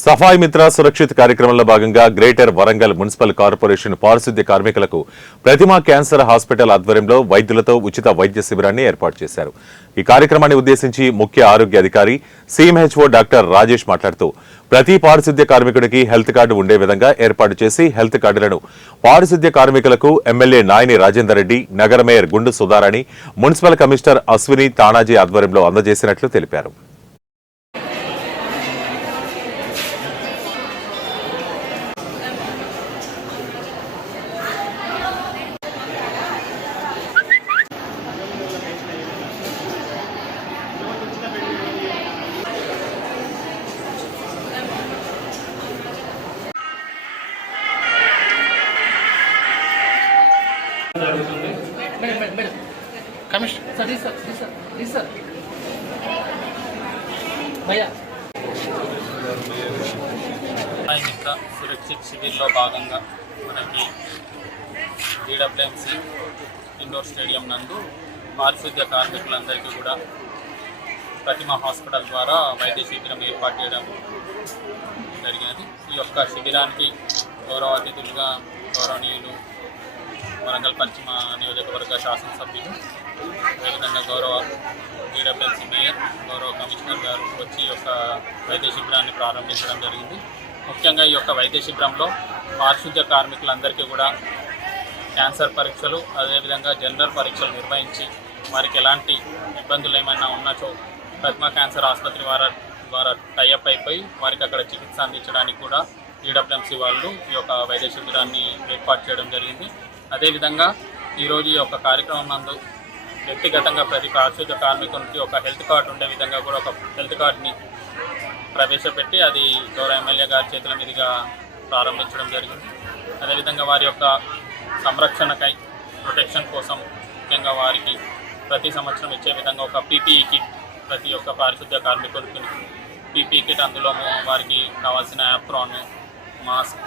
సఫాయి మిత్ర సురక్షిత్ కార్యక్రమంలో భాగంగా గ్రేటర్ వరంగల్ మున్సిపల్ కార్పొరేషన్ పారిశుద్ధ్య కార్మికులకు ప్రతిమా క్యాన్సర్ హాస్పిటల్ ఆధ్వర్యంలో వైద్యులతో ఉచిత వైద్య శిబిరాన్ని ఏర్పాటు చేశారు. ఈ కార్యక్రమాన్ని ఉద్దేశించి ముఖ్య ఆరోగ్య అధికారి సిఎంహెచ్ఓ డాక్టర్ రాజేష్ మాట్లాడుతూ ప్రతి పారిశుద్ధ్య కార్మికుడికి హెల్త్ కార్డు ఉండే విధంగా ఏర్పాటు చేసి హెల్త్ కార్డులను పారిశుద్ధ్య కార్మికులకు ఎమ్మెల్యే నాయని రాజేందర్ రెడ్డి, నగర మేయర్ గుండు సుధారాణి, మున్సిపల్ కమిషనర్ అశ్విని తానాజీ ఆధ్వర్యంలో అందజేసినట్లు తెలిపారు. మిత్ర సురక్షిత్ శిబిర్లో భాగంగా మనకి DWMC ఇండోర్ స్టేడియం నందు పారిశుద్ధ్య కార్మికులందరికీ కూడా ప్రతిమా హాస్పిటల్ ద్వారా వైద్య శిబిరం ఏర్పాటు చేయడం జరిగినది. ఈ యొక్క శిబిరానికి గౌరవ అతిథులుగా గౌరవనీయులు వరంగల్ పశ్చిమ నియోజకవర్గ శాసనసభ్యులు, అదేవిధంగా గౌరవ DWMC మేయర్, గౌరవ కమిషనర్ గారు వచ్చి ఈ యొక్క వైద్య శిబిరాన్ని ప్రారంభించడం జరిగింది. ముఖ్యంగా ఈ యొక్క వైద్య శిబిరంలో పారిశుద్ధ్య కార్మికులందరికీ కూడా క్యాన్సర్ పరీక్షలు, అదేవిధంగా జనరల్ పరీక్షలు నిర్వహించి వారికి ఎలాంటి ఇబ్బందులు ఏమైనా ఉన్నచో ప్రతిమా క్యాన్సర్ ఆసుపత్రి ద్వారా టైఅప్ అయిపోయి వారికి అక్కడ చికిత్స అందించడానికి కూడా DWMC వాళ్ళు ఈ యొక్క వైద్య శిబిరాన్ని ఏర్పాటు చేయడం జరిగింది. అదేవిధంగా ఈరోజు ఈ యొక్క కార్యక్రమం నందు వ్యక్తిగతంగా ప్రతి పారిశుద్ధ్య కార్మికునికి ఒక హెల్త్ కార్డు ఉండే విధంగా కూడా ఒక హెల్త్ కార్డుని ప్రవేశపెట్టి అది గౌరవ ఎమ్మెల్యే గారి చేతుల మీదుగా ప్రారంభించడం జరిగింది. అదేవిధంగా వారి యొక్క సంరక్షణకై, ప్రొటెక్షన్ కోసం ముఖ్యంగా వారికి ప్రతి సంవత్సరం ఇచ్చే విధంగా ఒక PPE కిట్, ప్రతి ఒక్క పారిశుద్ధ్య కార్మికునికి PPE కిట్, అందులో వారికి కావాల్సిన యాప్రాన్, మాస్క్,